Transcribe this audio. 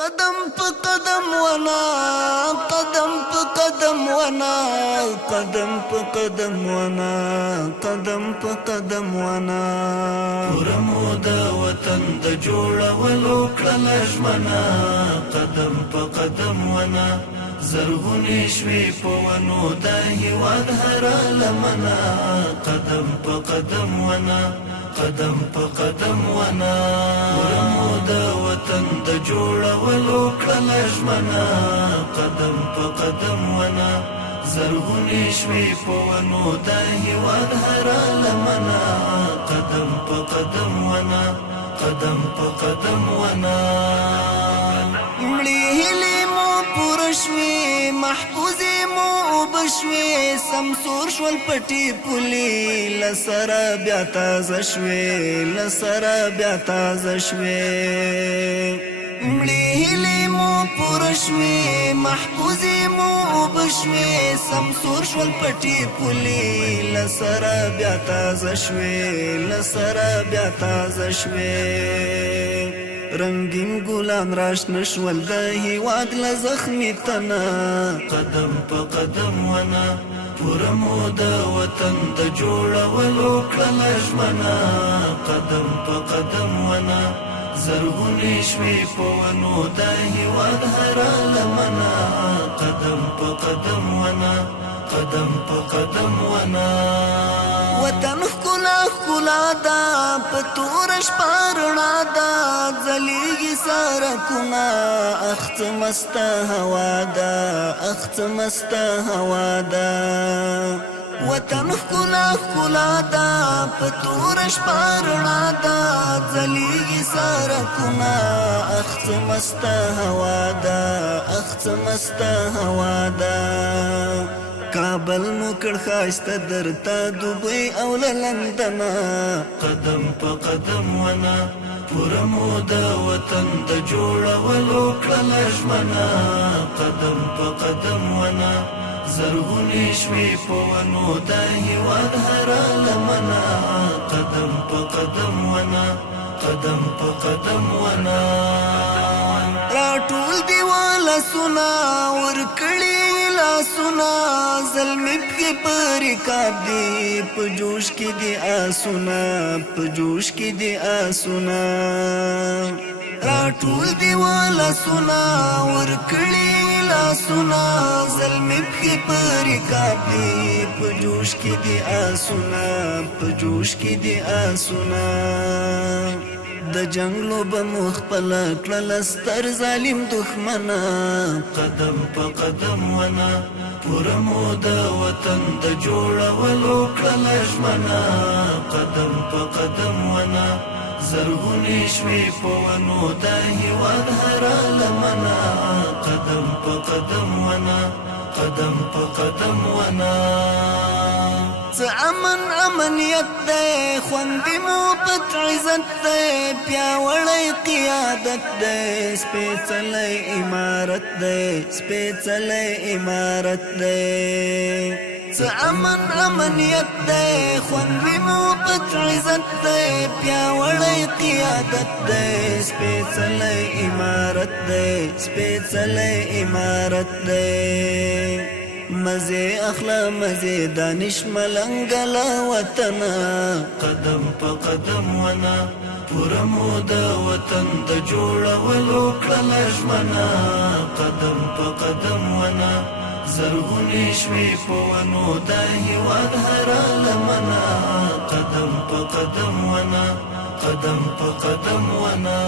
قدم په قدم ونا قدم په قدم ونا قدم په قدم ونا قدم په قدم ونا پرمو د وطن د جوړولو کړه ژمنه قدم په قدم ونا زرغونې شوې په ونو د هېواد هره لمنه قدم په قدم ونا قدم په قدم ونا پرمو د وطن د جوړولو کړه ژمنه قدم په قدم ونا زرغونې شوې په ونو د هېواد هره لمنه قدم په قدم ونا قدم په قدم ونا مړې هیلې مو پوره شوې محفوظې مو اوبه شوې سمسور شول پټې پولې له سره بیا تازه شوې له سره بیا تازه شوې مړې هیلې مو پوره شوې محفوظې مو اوبه شوې سمسور شول پټې پولې له سره بیا تازه شوې له سره بیا تازه شوې رنگین ګلان راشنه شول د هېواد له زخمي تنه قدم په قدم ونا پوره مو د وطن د جوړولو کړه ژمنه قدم په قدم ونا زرغونې شوې په ونو د هېواد هره لمنه قدم په قدم ونا قدم په قدم ونا وطن ښکلا ښکلا ده په توره شپه رڼا ده ځلېږي سړکونه اخ څه مسته هوا ده اخ څه مسته هوا ده وطن ښکلا ښکلا ده په توره شپه رڼا ده ځلېږي سړکونه اخ څه مسته هوا ده اخ څه مسته هوا ده کابل مو کړ ښایسته درته دوبۍ او له لندنه قدم په قدم ونا پوره مو د وطن د جوړولو کړه ژمنه قدم په قدم ونا زرغونې شوې په ونو د هېواد هره لمنه قدم په قدم ونا قدم په قدم ونا راټول دی ولسونه ورکړي لاسونه زلمي پکې په رکاب دي په جوش کې دي آسونه په جوش کې دي آسونه راټول دی ولسونه ورکړي لاسونه زلمي پکې په رکاب دي په جوش کې دي آسونه په جوش کې دي آسونه د جنگ لوبه مو خپله کړله ستر ظالم دښمنه قدم په قدم ونا پوره مو د وطن د جوړولو کړه ژمنه قدم په قدم ونا زرغونې شوې په ونو د هېواد هره لمنه قدم په قدم ونا قدم په قدم ونا څه امن امنیت دی خوندې مو پت عزت دی پیاوړی قیادت دی سپېڅلی عمارت دی سپېڅلی عمارت دی څه امن امنیت دی خوندې مو پت عزت دی پیاوړی قیادت دی سپېڅلی عمارت دی سپېڅلی عمارت دی مزه اخلا مزه دانش ملنګلا وطن قدم په قدم ونا پوره مو د وطن د جوړولو کړه ژمنه قدم په قدم ونا زرغونې شوې په ونو د هېواد هره لمنه قدم په قدم ونا قدم په قدم ونا